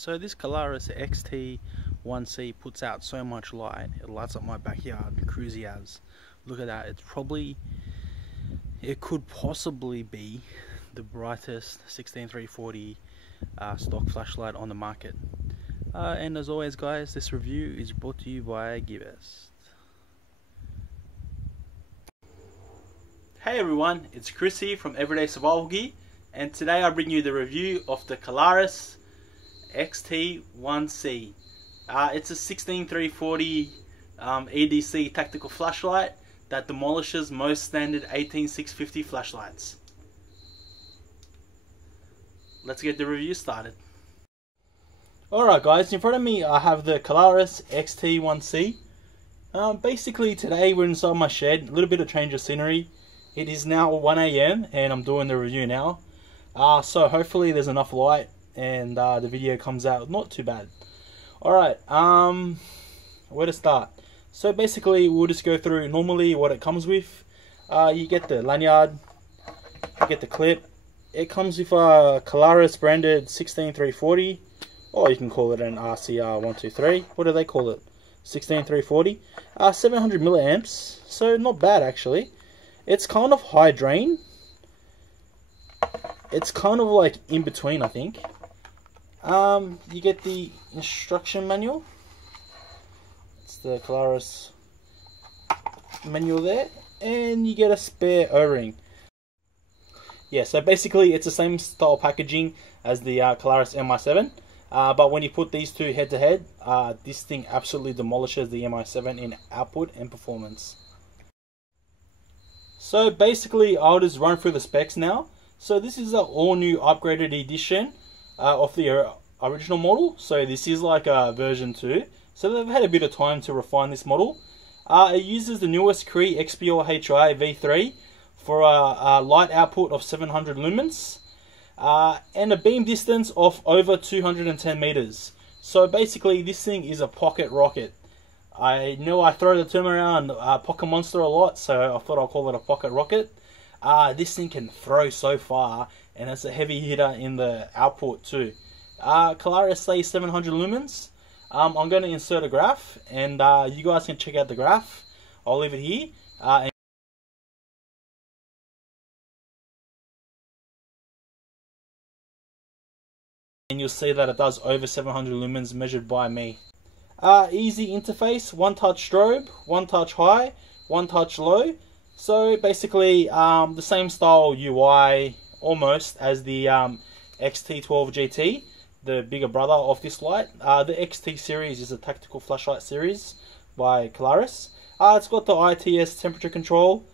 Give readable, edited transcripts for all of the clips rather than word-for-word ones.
So this Klarus XT1C puts out so much light, it lights up my backyard, cruisy as. Look at that, it could possibly be the brightest 16340 stock flashlight on the market. And as always guys, this review is brought to you by Heaps. Hey everyone, it's Chris here from Everyday Survival Gear, and today I bring you the review of the Klarus XT1C. It's a 16340 EDC tactical flashlight that demolishes most standard 18650 flashlights. Let's get the review started. Alright guys, in front of me I have the Klarus XT1C. Basically today we're inside my shed, a little bit of change of scenery. It is now 1 AM and I'm doing the review now. So hopefully there's enough light and the video comes out not too bad. Alright, where to start? So basically we'll just go through normally what it comes with. You get the lanyard, you get the clip. It comes with a Klarus branded 16340, or you can call it an RCR123. What do they call it? 16340. 700 milliamps, so not bad actually. It's kind of high drain. It's kind of like in between, I think. You get the instruction manual. It's the Klarus manual there, and you get a spare O-ring. Yeah, so basically it's the same style packaging as the Klarus MI7, but when you put these two head to head, this thing absolutely demolishes the MI7 in output and performance. So basically I'll just run through the specs now. So this is an all new upgraded edition of the original model. So this is like a version 2. So they've had a bit of time to refine this model. It uses the newest Cree XPO HI V3 for a light output of 700 lumens and a beam distance of over 210 meters. So basically this thing is a pocket rocket. I know I throw the term around pocket monster a lot, so I thought I'll call it a pocket rocket. This thing can throw so far, and it's a heavy hitter in the output too. Klarus says 700 lumens. I'm going to insert a graph, and you guys can check out the graph. I'll leave it here. And you'll see that it does over 700 lumens measured by me. Easy interface, one touch strobe, one touch high, one touch low. So basically the same style UI almost as the XT12 GT, the bigger brother of this light. The XT series is a tactical flashlight series by Klarus. It's got the ITS temperature control,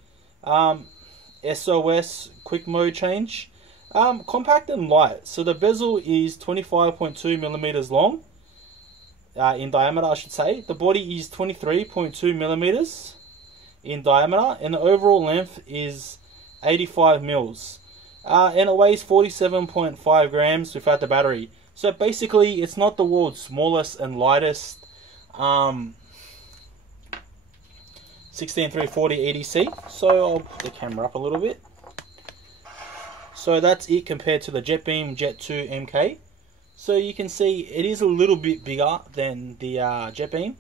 SOS quick mode change, compact and light. So the bezel is 25.2 millimeters long. In diameter, I should say. The body is 23.2 millimeters in diameter, and the overall length is 85 mils. And it weighs 47.5 grams without the battery. So basically, it's not the world's smallest and lightest 16340 EDC. So I'll put the camera up a little bit. So that's it compared to the JetBeam Jet 2 MK. So you can see it is a little bit bigger than the JetBeam,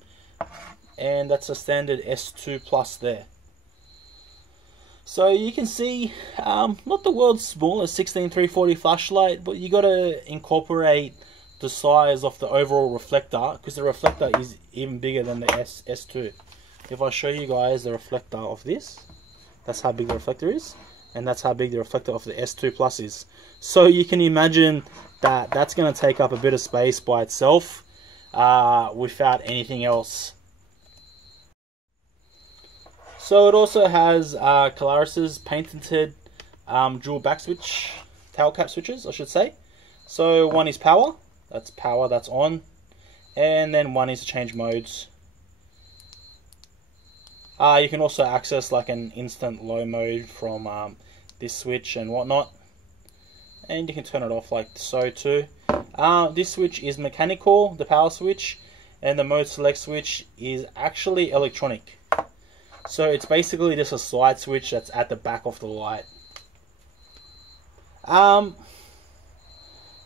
and that's a standard S2 Plus there. So you can see not the world's smallest 16340 flashlight, but you got to incorporate the size of the overall reflector, because the reflector is even bigger than the S2. If I show you guys the reflector of this, that's how big the reflector is, and that's how big the reflector of the S2 Plus is. So you can imagine that that's going to take up a bit of space by itself without anything else. So it also has Klarus's patented dual back switch, tail cap switches I should say. So one is power, that's on, and then one is to change modes. You can also access like an instant low mode from this switch and whatnot. And you can turn it off like so too. This switch is mechanical, the power switch, and the mode select switch is actually electronic. So it's basically just a slide switch that's at the back of the light.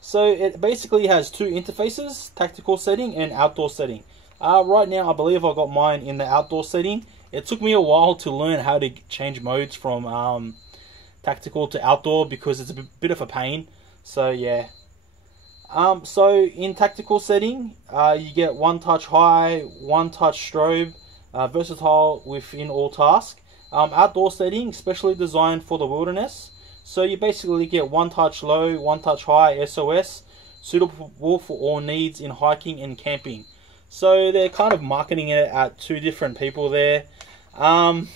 So it basically has two interfaces, tactical setting and outdoor setting. Right now I believe I got mine in the outdoor setting. It took me a while to learn how to change modes from tactical to outdoor because it's a bit of a pain. So yeah. So in tactical setting, you get one touch high, one touch strobe, versatile within all tasks. Outdoor setting, specially designed for the wilderness. So you basically get one touch low, one touch high, SOS, suitable for all needs in hiking and camping. So they're kind of marketing it at two different people there. Kind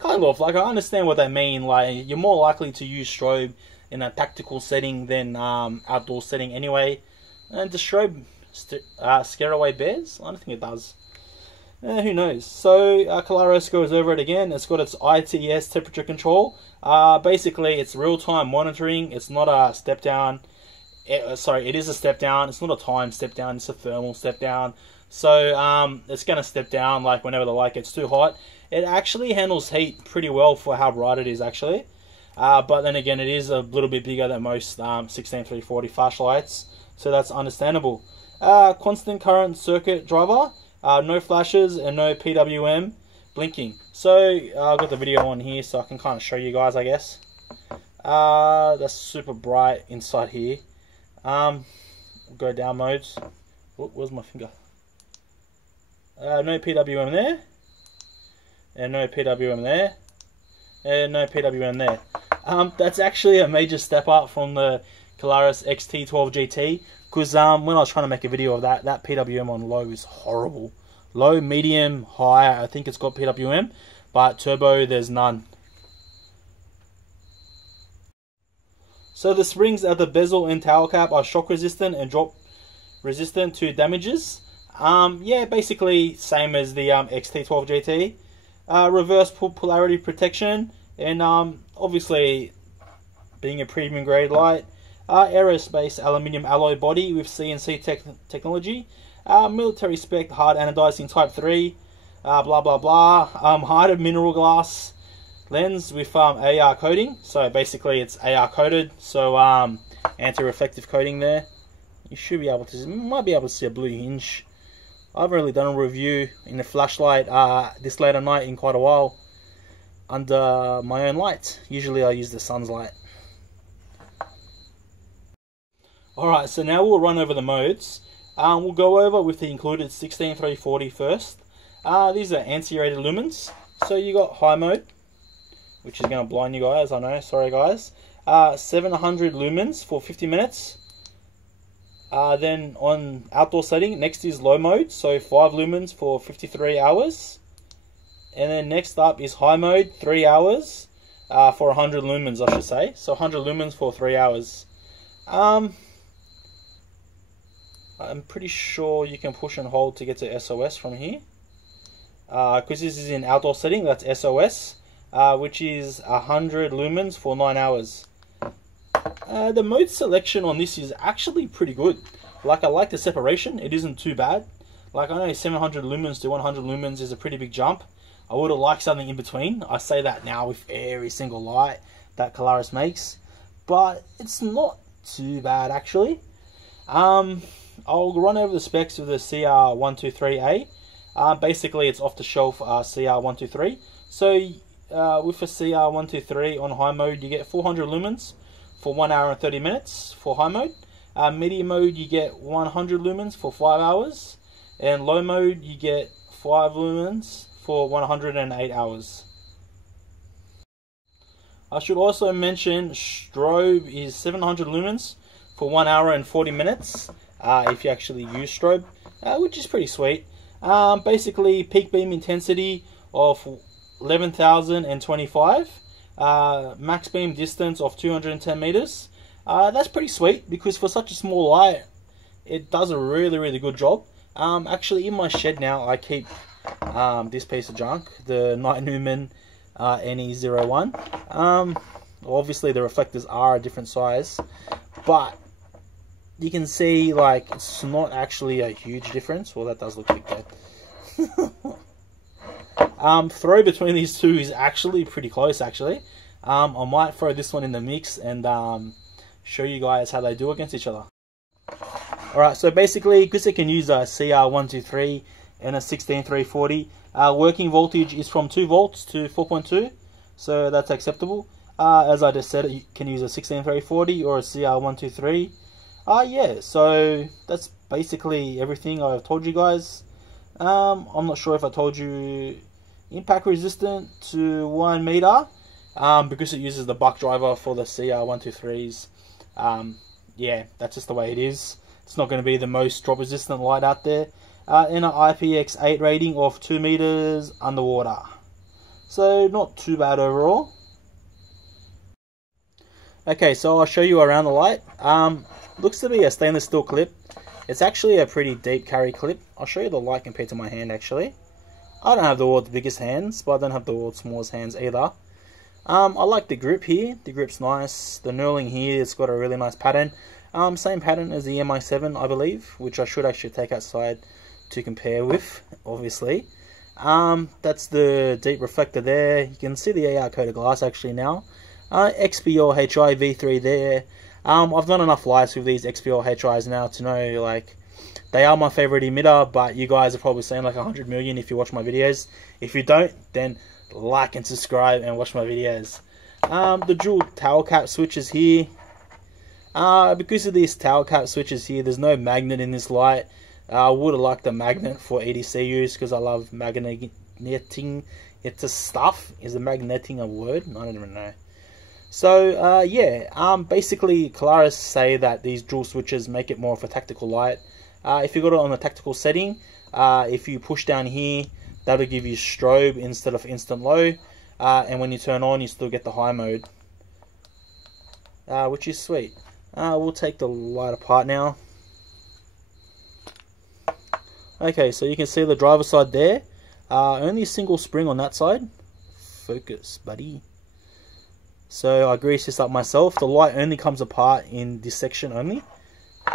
of, like, I understand what they mean. Like, you're more likely to use strobe in a tactical setting than outdoor setting anyway. And does strobe scare away bears? I don't think it does. Who knows? So Klarus goes over it again. It's got its ITS temperature control. Basically, it's real-time monitoring. It's not a step down. It is a step down. It's not a time step down. It's a thermal step down. So it's going to step down like whenever the light gets too hot. It actually handles heat pretty well for how bright it is actually. But then again, it is a little bit bigger than most 16340 flashlights. So that's understandable. Constant current circuit driver. No flashes and no PWM blinking. So I've got the video on here so I can kind of show you guys, I guess. That's super bright inside here. Go down modes. Where's my finger? No PWM there. And no PWM there. And no PWM there. That's actually a major step up from the Klarus XT1C, because when I was trying to make a video of that PWM on low is horrible. Low, medium, high, I think it's got PWM, but turbo, there's none. So the springs at the bezel and tail cap are shock resistant and drop resistant to damages. Yeah, basically same as the XT1C. Reverse polarity protection, and obviously being a premium grade light. Aerospace aluminium alloy body with CNC technology. Military spec hard anodizing type 3. Blah blah blah. Hardened mineral glass lens with AR coating. So basically it's AR coated. So anti-reflective coating there. You should be able to, might be able to see a blue hinge. I haven't really done a review in the flashlight this late at night in quite a while under my own light. Usually I use the sun's light. Alright, so now we'll run over the modes. We'll go over with the included 16340 first. These are anti-rated lumens. So you got high mode, which is going to blind you guys, I know, sorry guys. 700 lumens for 50 minutes. Then on outdoor setting, next is low mode, so 5 lumens for 53 hours. And then next up is high mode, 3 hours for 100 lumens, I should say. So 100 lumens for 3 hours. I'm pretty sure you can push and hold to get to SOS from here. Because this is in outdoor setting, that's SOS, which is 100 lumens for 9 hours. The mode selection on this is actually pretty good. Like, I like the separation, it isn't too bad. Like, I know 700 lumens to 100 lumens is a pretty big jump. I would have liked something in between. I say that now with every single light that Klarus makes. But it's not too bad actually. I'll run over the specs of the CR123A. Basically it's off the shelf CR123. So with a CR123 on high mode you get 400 lumens for 1 hour and 30 minutes for high mode. Medium mode you get 100 lumens for 5 hours, and low mode you get 5 lumens for 108 hours. I should also mention strobe is 700 lumens for 1 hour and 40 minutes if you actually use strobe, which is pretty sweet. Basically peak beam intensity of 11,025. Max beam distance of 210 meters. That's pretty sweet because for such a small light it does a really good job. Actually in my shed now I keep this piece of junk, the Night Newman NE01. Obviously the reflectors are a different size, but you can see like it's not actually a huge difference. Well, that does look big though. Throw between these two is actually pretty close actually. I might throw this one in the mix and show you guys how they do against each other. Alright, so basically, because it can use a CR123 and a 16340, working voltage is from 2 volts to 4.2, so that's acceptable. As I just said, you can use a 16340 or a CR123. Yeah, so that's basically everything I've told you guys. I'm not sure if I told you impact resistant to 1 meter, because it uses the buck driver for the CR123s. Yeah, that's just the way it is. It's not going to be the most drop resistant light out there. And an IPX8 rating of 2 meters underwater. So not too bad overall. Okay, so I'll show you around the light. Looks to be a stainless steel clip. It's actually a pretty deep carry clip. I'll show you the light compared to my hand actually. I don't have the world's biggest hands, but I don't have the world's smallest hands either. I like the grip here. The grip's nice. The knurling here, it's got a really nice pattern. Same pattern as the MI7, I believe, which I should actually take outside to compare with, obviously. That's the deep reflector there. You can see the AR coated glass actually now. XPL HI V3 there. I've done enough lights with these XPL HIs now to know, like, they are my favorite emitter, but you guys are probably saying like 100 million if you watch my videos. If you don't, then like and subscribe and watch my videos. The dual towel cap switches here. Because of these towel cap switches here, there's no magnet in this light. I would have liked a magnet for EDC use because I love magneting it to stuff. Is the magneting a word? I don't even know. So yeah, basically Klarus say that these dual switches make it more of a tactical light. If you got it on the tactical setting, if you push down here, that'll give you strobe instead of instant low, and when you turn on, you still get the high mode, which is sweet. We'll take the light apart now. Okay, so you can see the driver's side there. Only a single spring on that side. Focus, buddy. So I greased this up myself. The light only comes apart in this section only.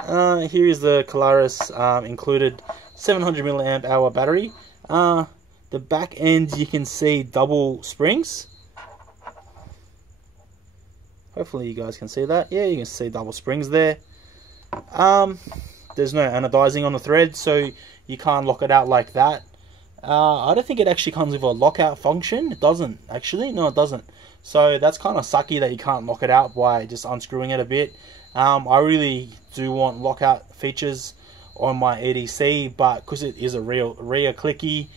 Here is the Klarus included 700 milliamp hour battery. The back end you can see double springs. Hopefully you guys can see that. Yeah, you can see double springs there. There's no anodizing on the thread, so you can't lock it out like that. I don't think it actually comes with a lockout function. It doesn't actually. No, it doesn't. So that's kind of sucky that you can't lock it out by just unscrewing it a bit. I really do want lockout features on my EDC, but because it is a rear clicky,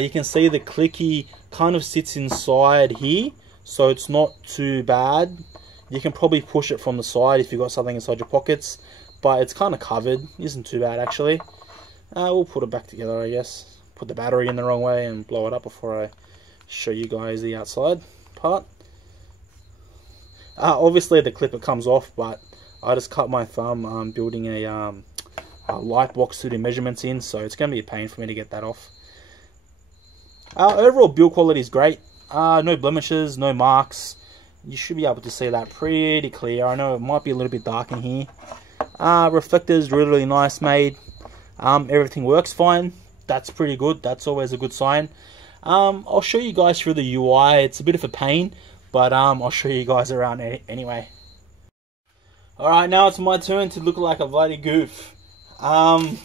you can see the clicky kind of sits inside here, so it's not too bad. You can probably push it from the side if you've got something inside your pockets, but it's kind of covered. Isn't too bad actually. We'll put it back together, I guess. Put the battery in the wrong way and blow it up before I show you guys the outside part. Obviously the clipper comes off, but I just cut my thumb building a light box to do measurements in, so it's going to be a pain for me to get that off. Overall build quality is great. No blemishes, no marks. You should be able to see that pretty clear. I know it might be a little bit dark in here. Reflectors really nice made. Everything works fine. That's pretty good. That's always a good sign. I'll show you guys through the UI. It's a bit of a pain, but I'll show you guys around anyway. Alright, now it's my turn to look like a bloody goof.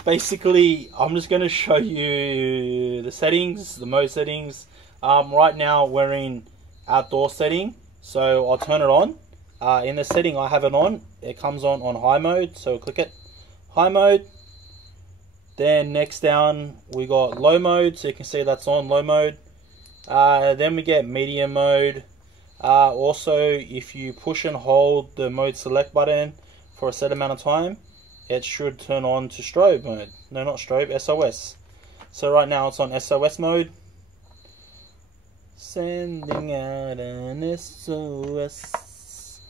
Basically, I'm just going to show you the settings, the mode settings. Right now we're in outdoor setting, so I'll turn it on. In the setting I have it on, it comes on high mode, so click it, high mode. Then next down we got low mode, so you can see that's on low mode. Then we get medium mode. Also, if you push and hold the mode select button for a set amount of time, it should turn on to strobe mode. No, not strobe, SOS. So right now it's on SOS mode. Sending out an SOS.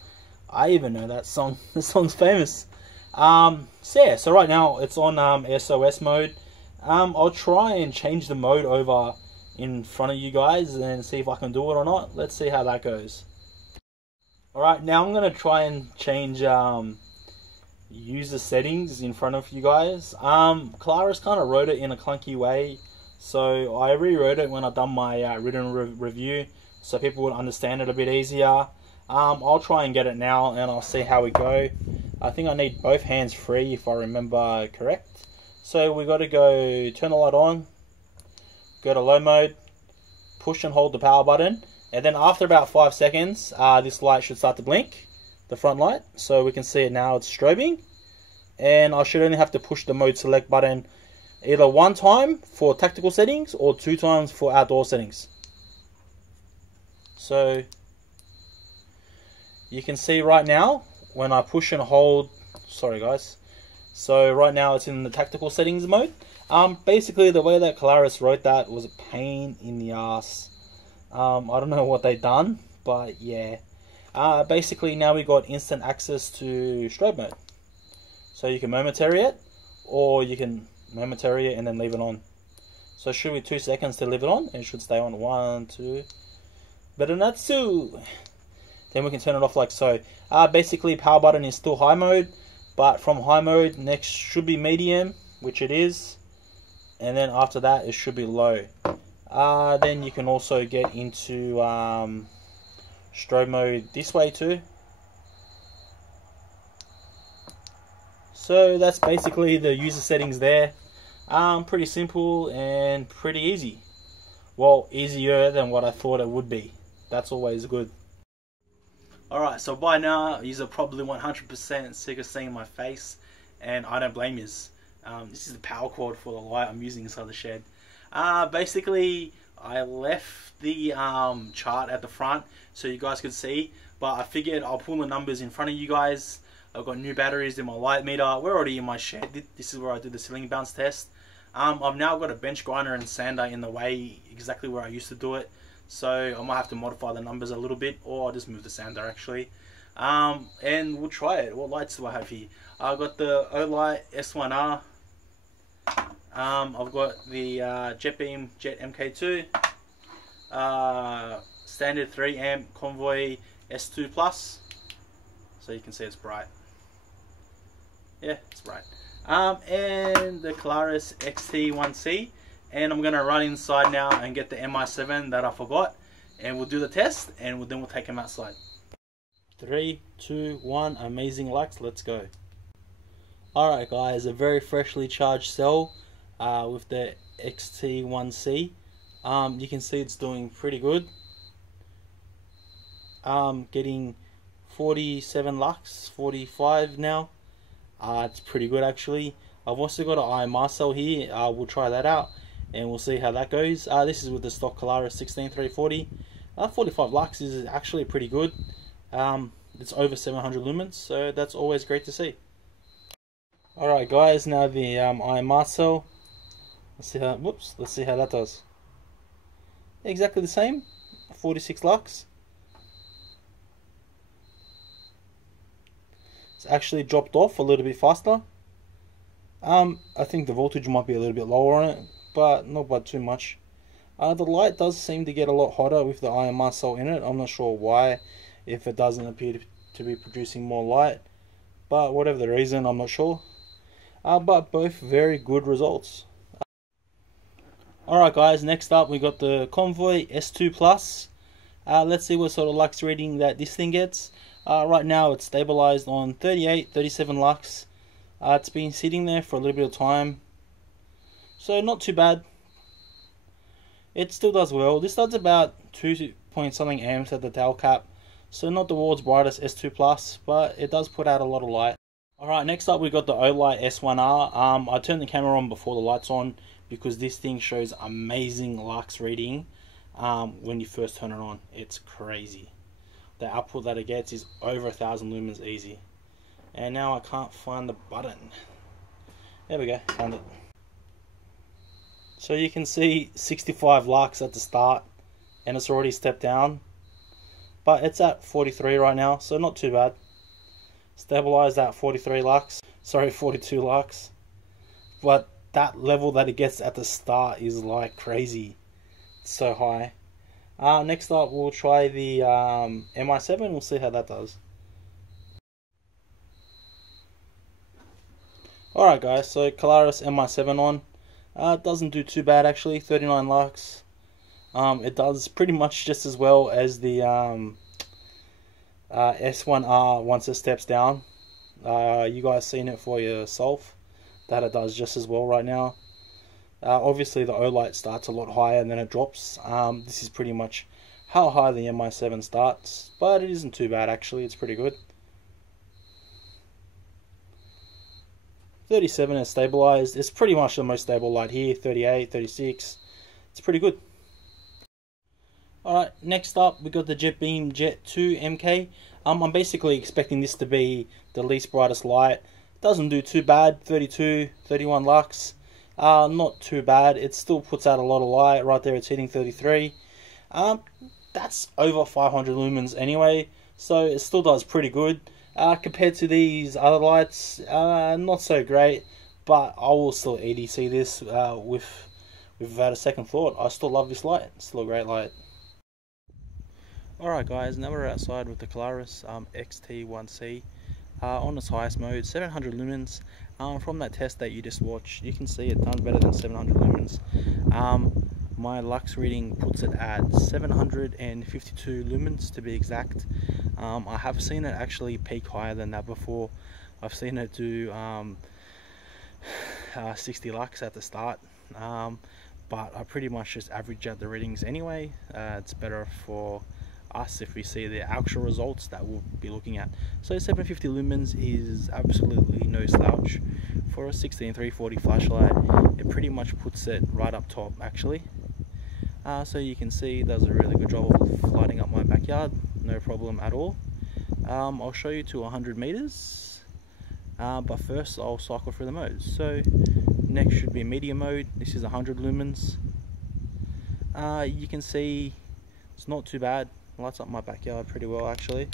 I even know that song. This song's famous. So yeah, so right now it's on SOS mode. I'll try and change the mode over in front of you guys and see if I can do it or not. Let's see how that goes. Alright, now I'm going to try and change user settings in front of you guys. Klarus kind of wrote it in a clunky way, so I rewrote it when I done my written review so people would understand it a bit easier. I'll try and get it now and I'll see how we go. I think I need both hands free if I remember correct. So we got to go turn the light on, go to low mode, push and hold the power button, and then after about 5 seconds this light should start to blink, the front light. So we can see it now, it's strobing, and I should only have to push the mode select button either 1 time for tactical settings or 2 times for outdoor settings. So you can see right now when I push and hold, sorry guys, so right now it's in the tactical settings mode. Basically the way that Klarus wrote that was a pain in the ass. I don't know what they done, but yeah. Basically now we got instant access to strobe mode. So you can momentary it, or you can momentary it and then leave it on. So it should be 2 seconds to leave it on, and it should stay on. 1, 2, better not 2. Then we can turn it off like so. Basically power button is still high mode, but from high mode next should be medium, which it is, and then after that it should be low. Then you can also get into strobe mode this way too. So that's basically the user settings there. Pretty simple and pretty easy. Well, easier than what I thought it would be. That's always good. Alright, so by now you're probably 100% sick of seeing my face, and I don't blame you. This is the power cord for the light I'm using inside the shed. Basically I left the chart at the front so you guys could see, but I figured I'll pull the numbers in front of you guys. I've got new batteries in my light meter. We're already in my shed. This is where I did the ceiling bounce test. I've now got a bench grinder and sander in the way, exactly where I used to do it. So I might have to modify the numbers a little bit, or I'll just move the sander actually. And we'll try it. What lights do I have here? I've got the Olight S1R. I've got the JetBeam Jet MK2. Standard 3 amp Convoy S2 Plus. So you can see it's bright. Yeah, it's bright. And the Klarus XT1C. And I'm going to run inside now and get the MI7 that I forgot. And we'll do the test, and then we'll take them outside. 3, 2, 1, amazing lights, let's go. Alright guys, a very freshly charged cell with the XT1C. You can see it's doing pretty good. Getting 47 lux, 45 now. It's pretty good actually. I've also got an IMR cell here. We'll try that out and we'll see how that goes. This is with the stock Klarus 16340. 45 lux is actually pretty good. It's over 700 lumens, so that's always great to see. Alright guys, now the IMR cell. Let's see how that does. Exactly the same, 46 lux. It's actually dropped off a little bit faster. I think the voltage might be a little bit lower on it, but not by too much. The light does seem to get a lot hotter with the IMR cell in it. I'm not sure why, if it doesn't appear to be producing more light, but whatever the reason, I'm not sure. But both very good results. Alright guys, next up we got the Convoy S2 Plus. Let's see what sort of lux reading that this thing gets. Right now it's stabilized on 37 lux. It's been sitting there for a little bit of time, so not too bad. It still does well. This does about 2 point something amps at the tail cap, so not the world's brightest S2 Plus, but it does put out a lot of light. Alright, next up we got the Olight S1R. I turned the camera on before the lights on because this thing shows amazing lux reading when you first turn it on. It's crazy. The output that it gets is over 1000 lumens easy. And now I can't find the button. There we go, found it. So you can see 65 lux at the start, and it's already stepped down. But it's at 43 right now, so not too bad. Stabilized at 43 lux, sorry, 42 lux. But that level that it gets at the start is like crazy. It's so high. Next up we'll try the MI7, we'll see how that does. Alright guys, so Klarus MI7 on. It doesn't do too bad actually, 39 lux. It does pretty much just as well as the S1R, once it steps down, you guys seen it for yourself, that it does just as well right now. Obviously the O-Light starts a lot higher and then it drops. This is pretty much how high the MI7 starts, but it isn't too bad actually, it's pretty good. 37 is stabilized. It's pretty much the most stable light here. 38, 36, it's pretty good. Alright, next up we got the JetBeam Jet 2 MK. I'm basically expecting this to be the least brightest light. Doesn't do too bad, 32, 31 lux. Not too bad. It still puts out a lot of light. Right there it's hitting 33. That's over 500 lumens anyway, so it still does pretty good. Compared to these other lights, not so great, but I will still EDC this without a second thought. I still love this light. It's still a great light. Alright guys, now we're outside with the Klarus XT1C on its highest mode, 700 lumens. From that test that you just watched, you can see it done better than 700 lumens. My lux reading puts it at 752 lumens to be exact. I have seen it actually peak higher than that before. I've seen it do 60 lux at the start, but I pretty much just average out the readings anyway. It's better for us if we see the actual results that we'll be looking at. So 750 lumens is absolutely no slouch for a 16340 flashlight. It pretty much puts it right up top actually. So you can see it does a really good job of lighting up my backyard, no problem at all. I'll show you to 100 meters, but first I'll cycle through the modes. So next should be medium mode. This is 100 lumens. You can see it's not too bad. Lights up my backyard pretty well actually,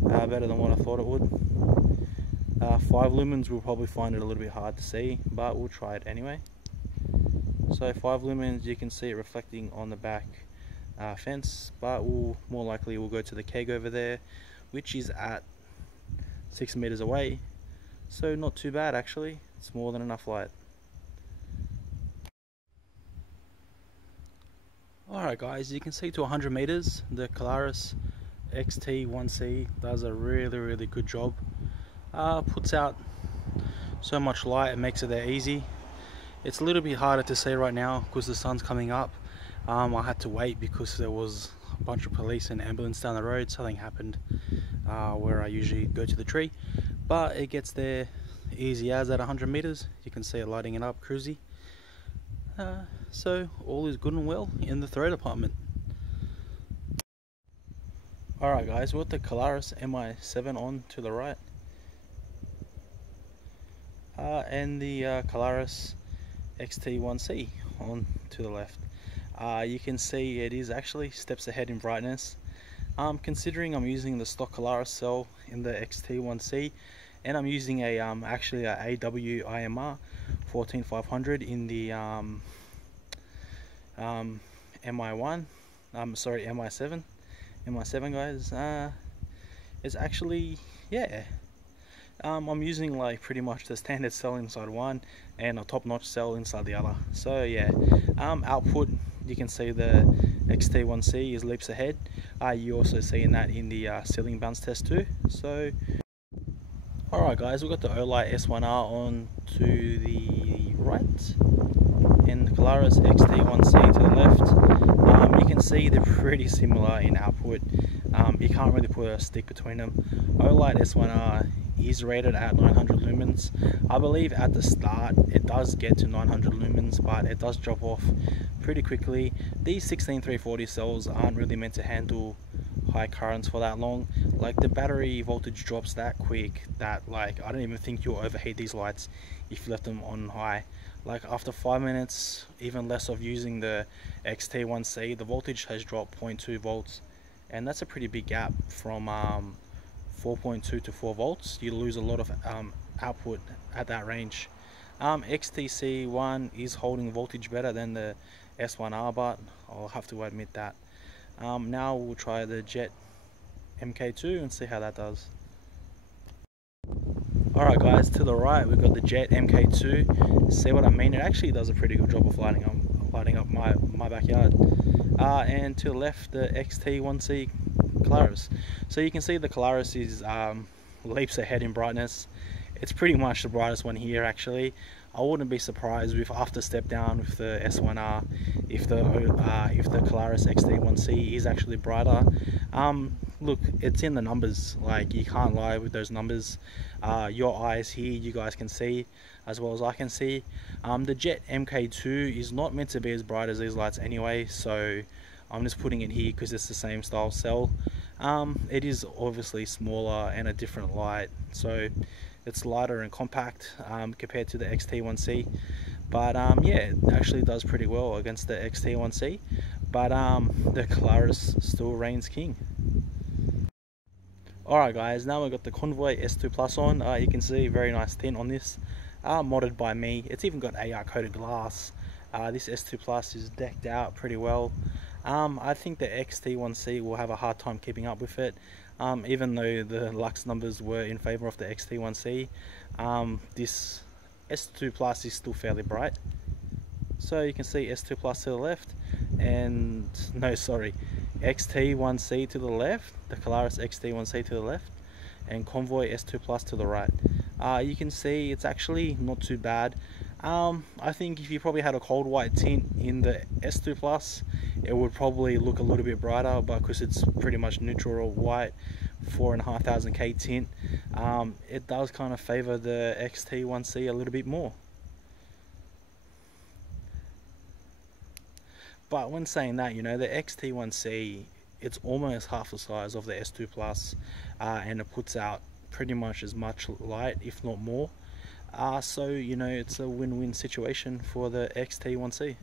better than what I thought it would. 5 lumens we'll probably find it a little bit hard to see, but we'll try it anyway. So 5 lumens, you can see it reflecting on the back fence, but more likely we'll go to the keg over there, which is at 6 meters away, so not too bad actually. It's more than enough light. Alright guys, you can see to 100 meters the Klarus XT1C does a really good job. Puts out so much light, it makes it there easy. It's a little bit harder to see right now because the sun's coming up. I had to wait because there was a bunch of police and ambulance down the road. Something happened where I usually go to the tree, but it gets there easy as at 100 meters. You can see it lighting it up cruisy. So all is good and well in the throw department. Alright guys, we've got the Klarus MI7 on to the right, and the Klarus XT1C on to the left. You can see it is actually steps ahead in brightness. Considering I'm using the stock Klarus cell in the XT1C, and I'm using a actually a AW IMR 14500 in the MI1. Sorry, MI7 guys. It's actually, yeah. I'm using like pretty much the standard cell inside one and a top-notch cell inside the other. So yeah, output, you can see the XT1C is leaps ahead. You also seeing that in the ceiling bounce test too. So alright guys, we've got the O-Light S1R on to the right and the Klarus XT1C to the left. You can see they're pretty similar in output. You can't really put a stick between them. O-Light S1R is rated at 900 lumens. I believe at the start it does get to 900 lumens, but it does drop off pretty quickly. These 16340 cells aren't really meant to handle high currents for that long. Like the battery voltage drops that quick that like I don't even think you'll overheat these lights if you left them on high. Like after 5 minutes, even less of using the XT1C, the voltage has dropped 0.2 volts, and that's a pretty big gap from 4.2 to 4 volts. You lose a lot of output at that range. XTC1 is holding voltage better than the S1R, but I'll have to admit that. Now we'll try the Jet MK2 and see how that does. Alright guys, to the right we've got the Jet MK2. See what I mean? It actually does a pretty good job of lighting up my backyard. And to the left the XT1C Klarus. So you can see the Klarus is leaps ahead in brightness. It's pretty much the brightest one here actually. I wouldn't be surprised with after step down with the S1R if the Klarus XT1C is actually brighter. Look, it's in the numbers, like you can't lie with those numbers. Your eyes here, you guys can see as well as I can see. The Jet MK2 is not meant to be as bright as these lights anyway, so I'm just putting it here because it's the same style cell. It is obviously smaller and a different light, so it's lighter and compact compared to the XT1C, but yeah, it actually does pretty well against the XT1C, but the Klarus still reigns king. Alright guys, now we've got the Convoy S2 Plus on. You can see very nice tint on this, modded by me. It's even got AR coated glass. This S2 Plus is decked out pretty well. I think the XT1C will have a hard time keeping up with it, even though the lux numbers were in favor of the XT1C. This S2 Plus is still fairly bright. So you can see S2 Plus to the left, and no, sorry, XT1C to the left, the Klarus XT1C to the left, and Convoy S2 Plus to the right. You can see it's actually not too bad. I think if you probably had a cold white tint in the S2 Plus, it would probably look a little bit brighter, but because it's pretty much neutral white, 4,500K tint, it does kind of favor the XT1C a little bit more. But when saying that, you know, the XT1C, it's almost half the size of the S2 Plus, and it puts out pretty much as much light, if not more. So, you know, it's a win-win situation for the XT1C.